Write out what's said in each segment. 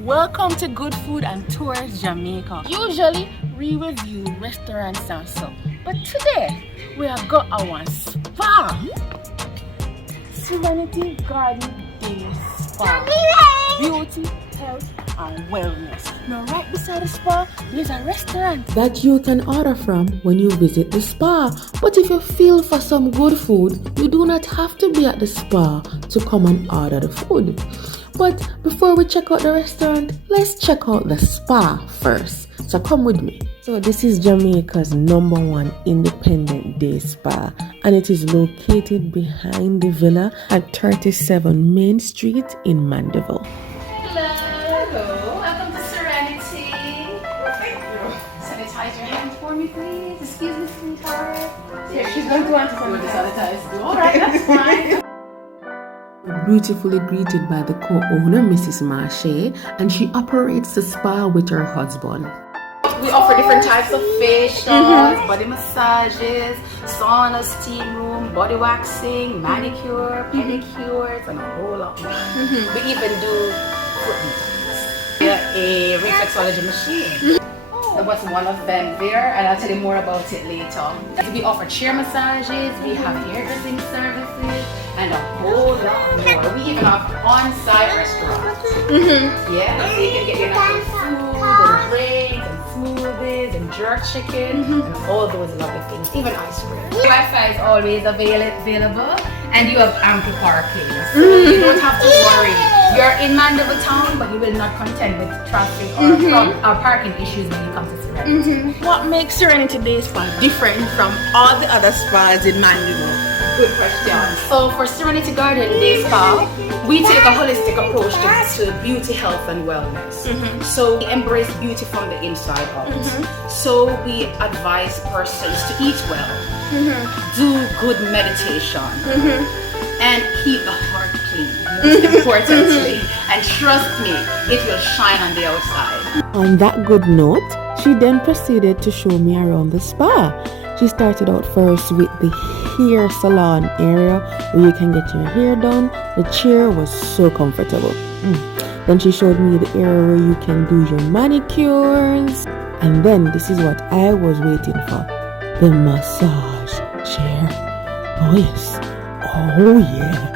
Welcome to Good Food and Tours Jamaica. Usually we review restaurants and so, but today we have got our spa. Serenity Garden Day Spa. Beauty, health and wellness. Now right beside the spa there's a restaurant that you can order from when you visit the spa. But if you feel for some good food, you do not have to be at the spa to come and order the food. But before we check out the restaurant, let's check out the spa first. So come with me. So this is Jamaica's #1 independent day spa, and it is located behind the villa at 37 Main Street in Mandeville. Hello, welcome to Serenity. Thank you. Sanitize your hands for me, please. Excuse me, sweetheart. Here, she's going to want to sanitize. Alright, that's fine. Beautifully greeted by the co-owner, Mrs. Marche, and she operates the spa with her husband. We offer different types of facials, body massages, sauna, steam room, body waxing, manicure, pedicures, and a whole lot more. We even do foot massages. A reflexology machine. There was one of them there, and I'll tell you more about it later. We offer chair massages, we have hairdressing services, and a whole lot more. We even have on-site restaurants. Yeah, so you can get your natural food and drinks and smoothies and jerk chicken and all those lovely things, even ice cream. Wi-Fi is always available, and you have ample parking, so you don't have to worry. You're in Mandeville town, but you will not contend with traffic or parking issues when you come to Serenity. What makes Serenity Day Spa different from all the other spas in Mandeville? Good question. So for Serenity Garden Day Spa, we take a holistic approach to beauty, health and wellness. So we embrace beauty from the inside out. So we advise persons to eat well, do good meditation, and keep the heart clean, most importantly. And trust me, it will shine on the outside. On that good note, she then proceeded to show me around the spa. She started out first with the hair salon area where you can get your hair done. The chair was so comfortable. Then she showed me the area where you can do your manicures. And then this is what I was waiting for, the massage chair. Oh yes, oh yes.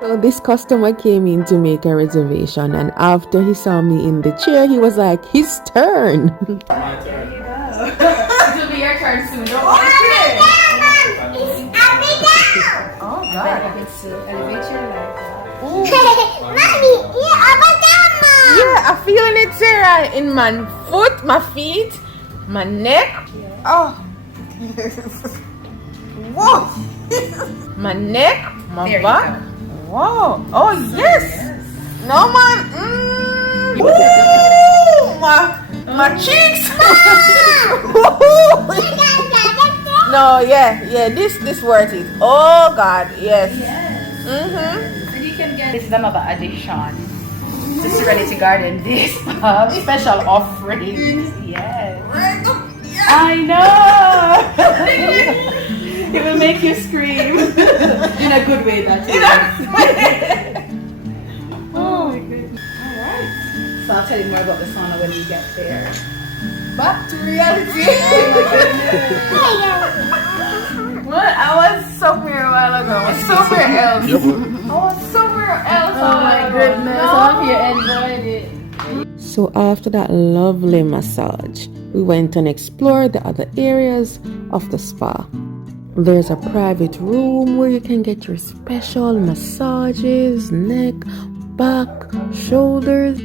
So this customer came in to make a reservation, and after he saw me in the chair, he was like, his turn. There you go. It will be your turn soon. Don't worry. Oh God. Elevate your leg. Yeah, I'm feeling it, Sarah, in my foot, my feet, my neck. Oh. Whoa. My neck, my There you back. go. Wow. Oh, yes. No, man. Ooh, my cheeks. No, yeah, this worth it. Oh, God, yes. And you can get, this is another addition to Serenity Garden Day Spa special offerings. Yes. I know. It will make you scream in a good way. That is. Oh my goodness. All right. So I'll tell you more about the sauna when we get there. Back to reality. Oh What? I was somewhere a while ago. I was somewhere else. Oh my goodness. I hope you enjoyed it. So after that lovely massage, we went and explored the other areas of the spa. There's a private room where you can get your special massages, neck, back, shoulders.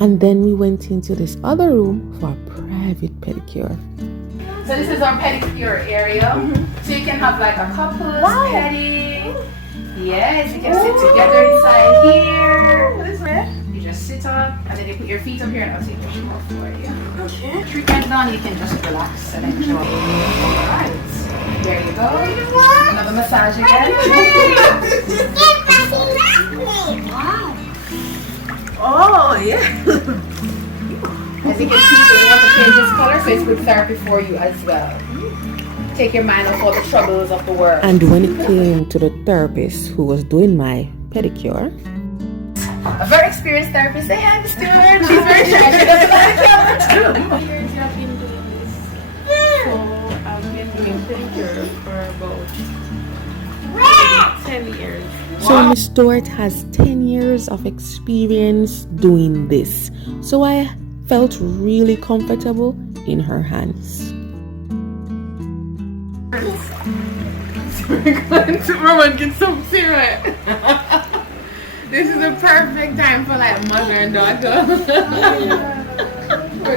And then we went into this other room for a private pedicure. So this is our pedicure area. So you can have like a couple's petting. Yes, you can sit together inside here. This way? You just sit up and then you put your feet up here and I'll take your shoe off for you. Okay. Treatment done, you can just relax and enjoy. Alright. There you go. Another massage again. Wow. Oh, yeah. As you can see, we want to change this color, so it's good therapy for you as well. take your mind off all the troubles of the world. And when it came to the therapist who was doing my pedicure, A very experienced therapist. Say hi, Mr. Stewart. She's very shy. She doesn't like the camera too. Years I've been doing this. So I've been doing pedicure for about 10 years. so Miss Stewart has 10 years of experience doing this. So I felt really comfortable in her hands. Roman, get some cereal. This is the perfect time for like mother and daughter.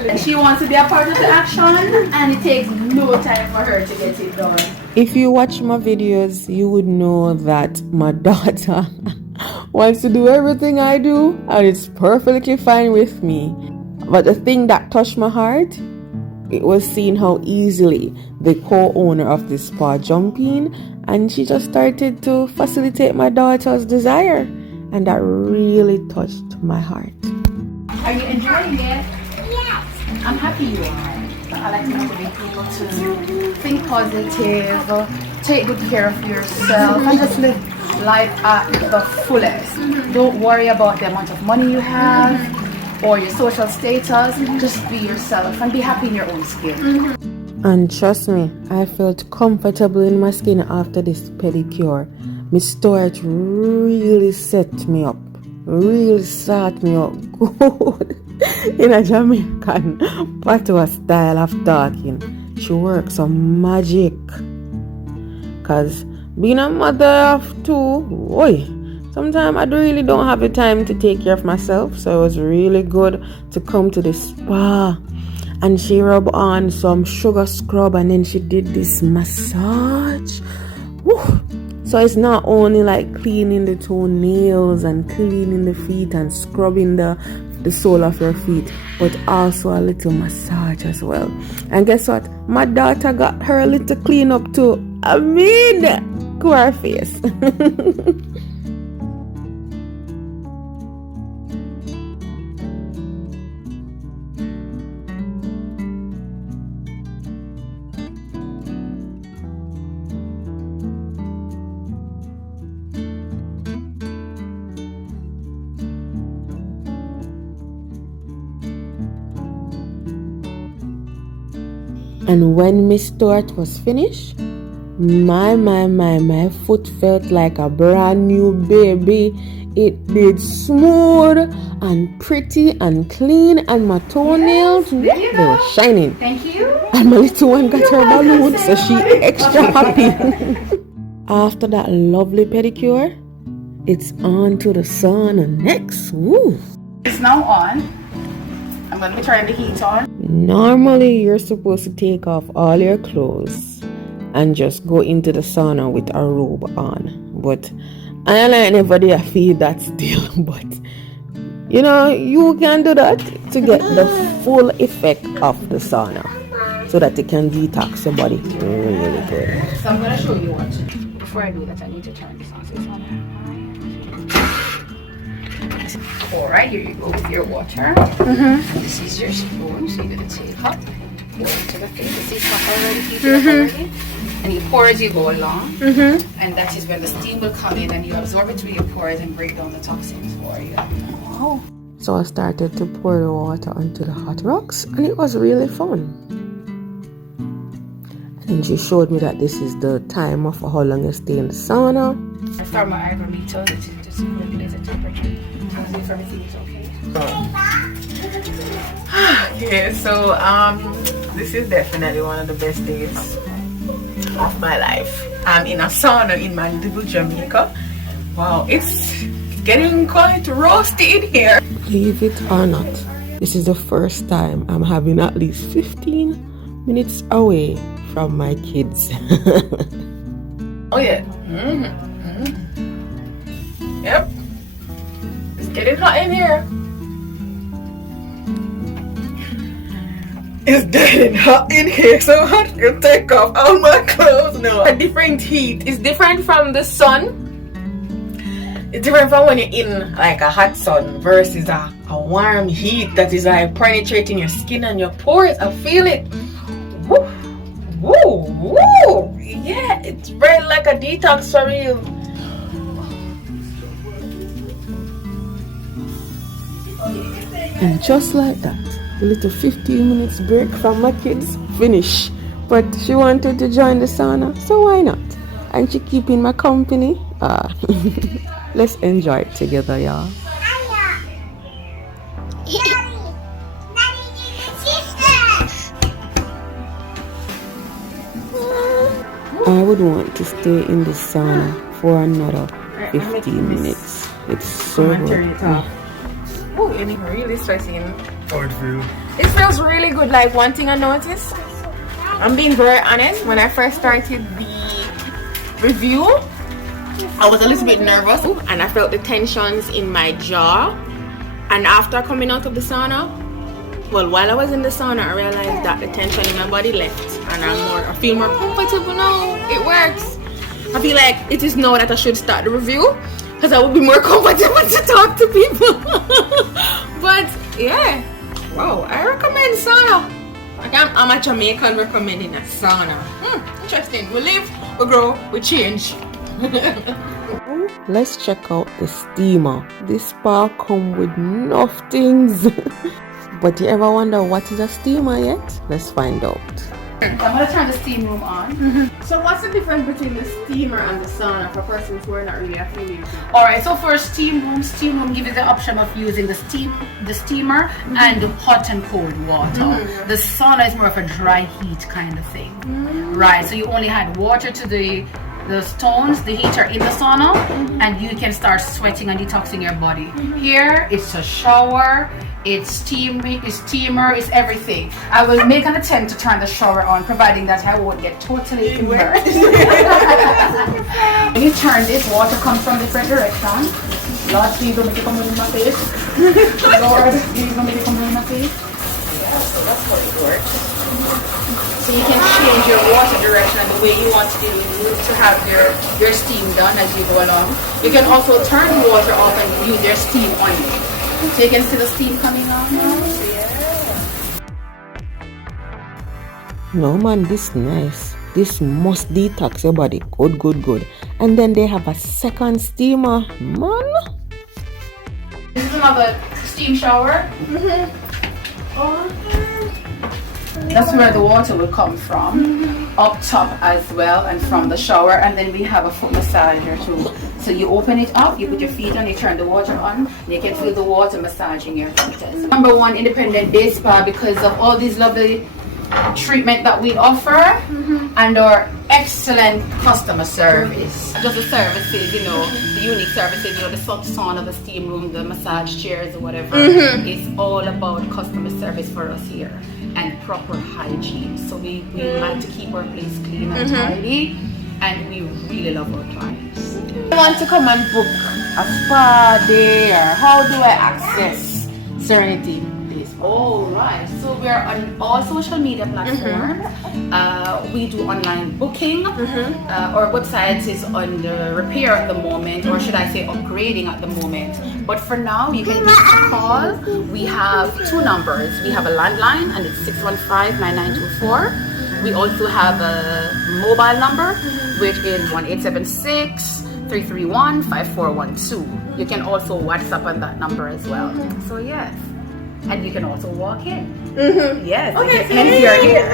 And she wants to be a part of the action, and it takes no time for her to get it done. If you watch my videos, you would know that my daughter wants to do everything I do, and it's perfectly fine with me. But the thing that touched my heart, it was seeing how easily the co-owner of the spa jumped in, and she just started to facilitate my daughter's desire, and that really touched my heart. Are you enjoying it? Yes. I'm happy you are. I like to motivate people to think positive, take good care of yourself, and just live life at the fullest. Don't worry about the amount of money you have or your social status. Just be yourself and be happy in your own skin. And trust me, I felt comfortable in my skin after this pedicure. Miss Stewart really set me up, really sat me up good in a Jamaican patois style of talking. She works some magic. Cause being a mother of two, sometimes I really don't have the time to take care of myself. So it was really good to come to the spa. And she rubbed on some sugar scrub, and then she did this massage. Woo. So it's not only like cleaning the toenails and cleaning the feet and scrubbing the sole of your feet, but also a little massage as well. And guess what? My daughter got her little clean up too. I mean, to her face. And when Miss Stewart was finished, my foot felt like a brand new baby. It did smooth and pretty and clean, and my toenails, they were shining. Thank you. And my little one got her balloon, so she extra happy. After that lovely pedicure, it's on to the sauna next. Woo. It's now on. I'm going to be turning the heat on. Normally, you're supposed to take off all your clothes and just go into the sauna with a robe on. But I like everybody I feel that still. But you know, you can do that to get the full effect of the sauna, so that it can detox your body really good. So I'm going to show you what. Before I do that, I need to turn this on. So it's on. Alright, here you go with your water. This is your spoon, so you're going to take up, pour into the thing. The seat's hot already, heated up already. And you pour as you go along. And that is when the steam will come in and you absorb it through your pores and break down the toxins for you. Oh. So I started to pour the water onto the hot rocks, and it was really fun. And she showed me that this is the time of how long you stay in the sauna. I start my hygrometer, which is just regulate the temperature. See if everything is okay. Okay, so this is definitely one of the best days of my life. I'm in a sauna in Mandeville, Jamaica. Wow, it's getting quite roasty in here. Believe it or not, this is the first time I'm having at least 15 minutes away from my kids. Oh yeah. Yep. It's getting hot in here. It's getting hot in here, so hot you take off all my clothes now. A different heat. It's different from the sun. It's different from when you're in like a hot sun versus a warm heat that is like penetrating your skin and your pores. I feel it. Woo. Woo, woo. Yeah, it's very like a detox for real. And just like that, a little 15 minutes break from my kids, finish. But she wanted to join the sauna, so why not? And she keeping my company. Let's enjoy it together, y'all. I would want to stay in the sauna for another 15 minutes. It's so good. Oh, it's really stressing. How it feel? It feels really good. Like, one thing I noticed, I'm being very honest, when I first started the review, I was a little bit nervous and I felt the tensions in my jaw. And after coming out of the sauna, well, while I was in the sauna, I realized that the tension in my body left and I feel more comfortable now. It works. I feel like it is now that I should start the review because I would be more comfortable to talk to people. But yeah, wow, I recommend sauna. I'm a Jamaican recommending a sauna. Interesting. We live, we grow, we change. Let's check out the steamer. This spa come with enough things. But you ever wonder what is a steamer yet? Let's find out. I'm gonna turn the steam room on. So what's the difference between the steamer and the sauna for persons who are not really affiliated? Alright, so for a steam room gives you the option of using the steamer and the hot and cold water. The sauna is more of a dry heat kind of thing. Right, so you only had water to the stones, the heater in the sauna, and you can start sweating and detoxing your body. Here, it's a shower, it's steaming, it's steamer, it's everything. I will make an attempt to turn the shower on, providing that I won't get totally immersed. When you turn this, water comes from different directions. Lord, please don't make it come in my face. Lord, please don't make it come in my face. Yeah, so that's how it works. So you can change your water direction and the way you want to have your steam done as you go along. You can also turn the water off and use your steam only. So you can see the steam coming on now. No man, this nice. This must detox your body. Good. And then they have a second steamer. Man. This is another steam shower. That's where the water will come from, up top as well, and from the shower. And then we have a foot massager too. So you open it up, you put your feet on, you turn the water on, and you can feel the water massaging your feet. Number one independent day spa because of all these lovely treatment that we offer and our excellent customer service. Just the services, you know, the unique services, you know, the sauna, the steam room, the massage chairs or whatever. It's all about customer service for us here and proper hygiene. So we like to keep our place clean and tidy, and we really love our clients. I want to come and book a spa day, or how do I access Serenity Day Spa? All right, so we're on all social media platforms. We do online booking. Our website is under repair at the moment, or should I say upgrading at the moment. But for now, you can give us a call. We have two numbers. We have a landline, and it's 615-9924. We also have a mobile number, which is 1-876-331-5412. You can also WhatsApp on that number as well. So yes. And you can also walk in. Yes. Okay. And you're here.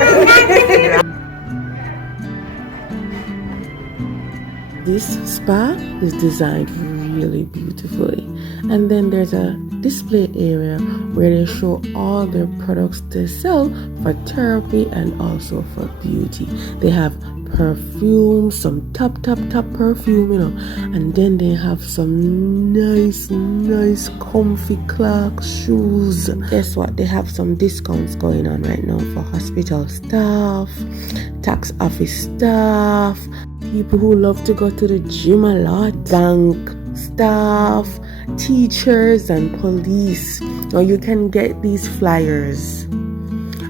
This spa is designed really beautifully. And then there's a display area where they show all their products they sell for therapy and also for beauty. They have perfume, some top perfume, you know, and then they have some nice comfy Clarks shoes. Guess what? They have some discounts going on right now for hospital staff, tax office staff, people who love to go to the gym a lot, bank staff, teachers and police. Now you can get these flyers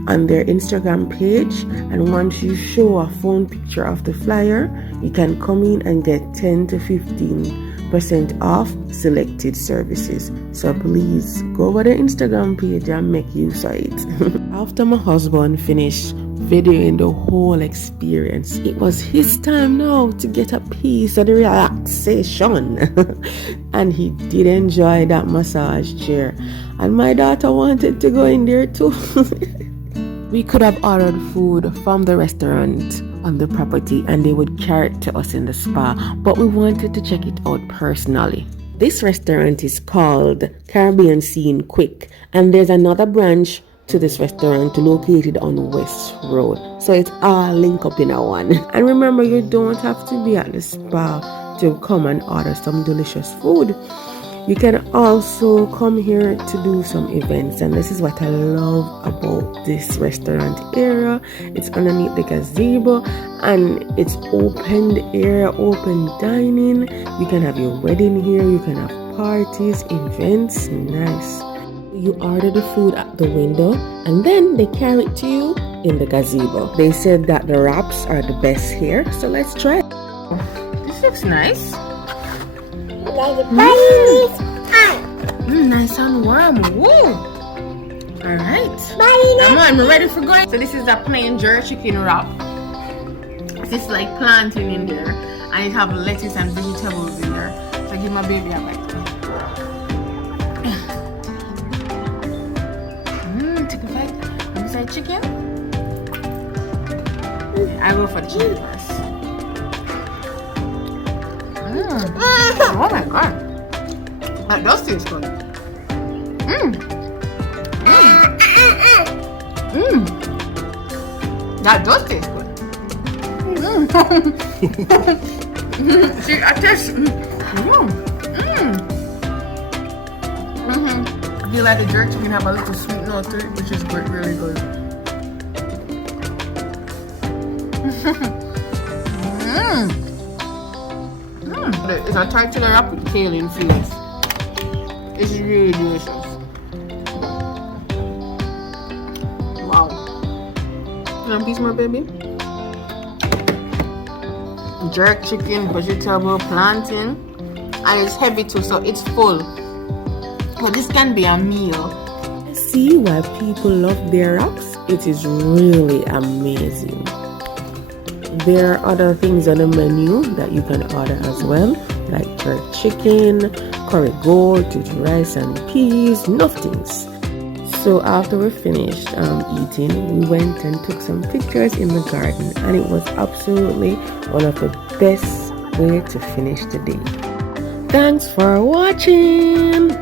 on their Instagram page, and once you show a phone picture of the flyer, you can come in and get 10 to 15% off selected services. So please go over their Instagram page and make use of it. After my husband finished videoing the whole experience. It was his time now to get a piece of the relaxation. And he did enjoy that massage chair. And my daughter wanted to go in there too. We could have ordered food from the restaurant on the property and they would carry it to us in the spa, but we wanted to check it out personally. This restaurant is called Caribbean Scene Quick, and there's another branch to this restaurant located on West Road. So it's all linked up in a one. And remember, you don't have to be at the spa to come and order some delicious food. You can also come here to do some events, and this is what I love about this restaurant area. It's underneath the gazebo and it's open area, open dining. You can have your wedding here, you can have parties, events. Nice. You order the food at the window and then they carry it to you in the gazebo. They said that the wraps are the best here, so let's try it. This looks nice. Nice and warm. Woo! Alright. Come on, we're ready for going. So this is a plain jerk chicken wrap. It's like plantain in there. And it have lettuce and vegetables in there. So I give my baby a bite. Take a bite. Want to say chicken? I go for the chicken first. Oh my god. That does taste good. That does taste good. See, I taste. I feel like the jerk chicken have a little sweet note to it, which is good, really good. It's a tortilla wrap with kale infused. It's really delicious. Wow. Can I piece more, baby? Jerk chicken, vegetable, plantain, and it's heavy too, so it's full. But this can be a meal. See why people love their wraps? It is really amazing. There are other things on the menu that you can order as well, like jerk chicken, curry goat, rice and peas, nothings. So after we finished eating, we went and took some pictures in the garden, and it was absolutely one of the best way to finish the day. Thanks for watching.